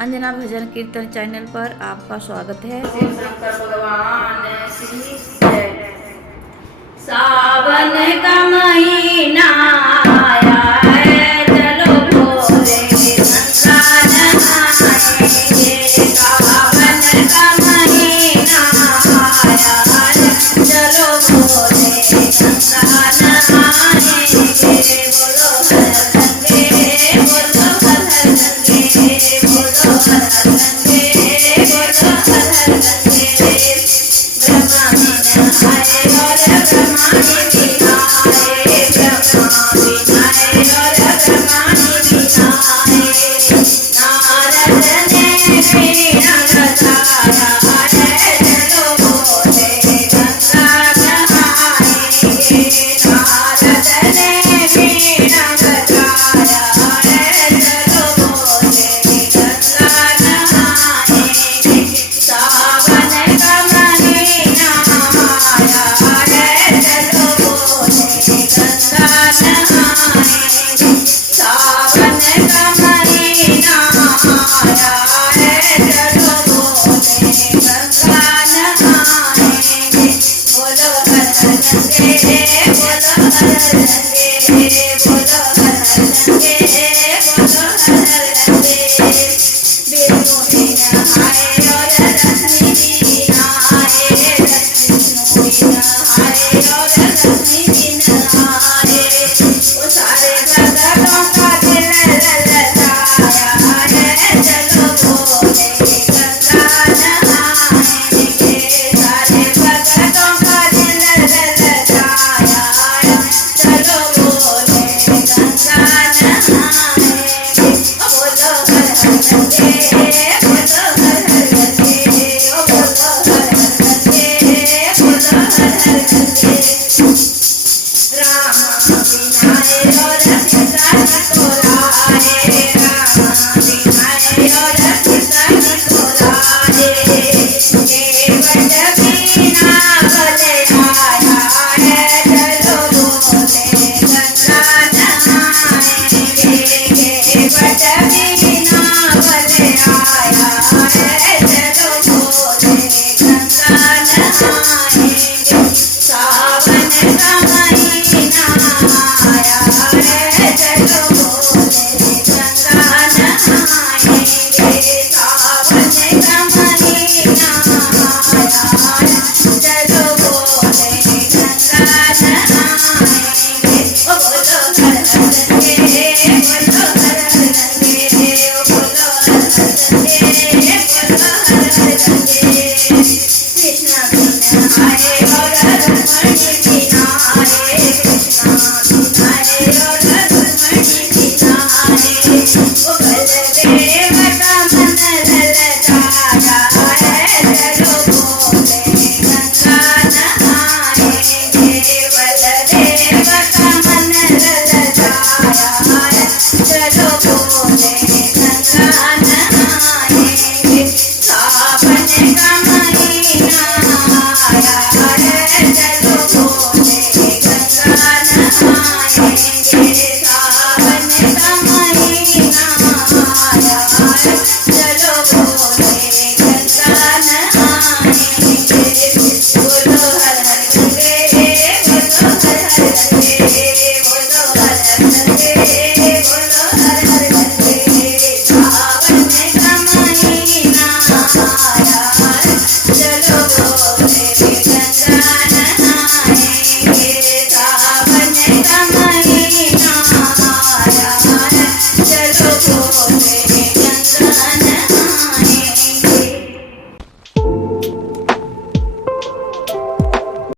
अंजना भजन कीर्तन चैनल पर आपका स्वागत है। शंकर भगवान की जय। सावन का महीना आया है, चलो भोले गंगा नहाएंगे। सावन का महीना आया है, चलो भोले गंगा नहाएंगे। बोलो हर गंगे, बोलो हर गंगे, बोलो हर गंगे, बोलो हर गंगे। ब्रह्मा जी नहाए और ब्रह्मा जी नहाए, ब्रह्मा जी नहाए और ब्रह्मा जी नहाए। नारद ने भी रंग ढाला है, चलो भोले गंगा नहाएंगे। नारद ने भी रंग ढाला है, चलो भोले गंगा नहाएंगे। सावन का महीना आया है, चलो भोले गंगा नहाएंगे। सावन का महीना आया है, चलो भोले गंगा नहाएंगे। बोलो हर गंगे, बोलो हर गंगे, बोलो हर गंगे, बोलो हर गंगे। विष्णु जी नहाए और लक्ष्मी जी नहाए, विष्णु जी नहाए और लक्ष्मी जी नहाए। वो सारे भक्तों का दिल ललचाया है, चलो भोले गंगा नहाएंगे। सारे भक्तों का दिल ललचाया है, चलो भोले गंगा नहाएंगे। बोलो हर गंगे,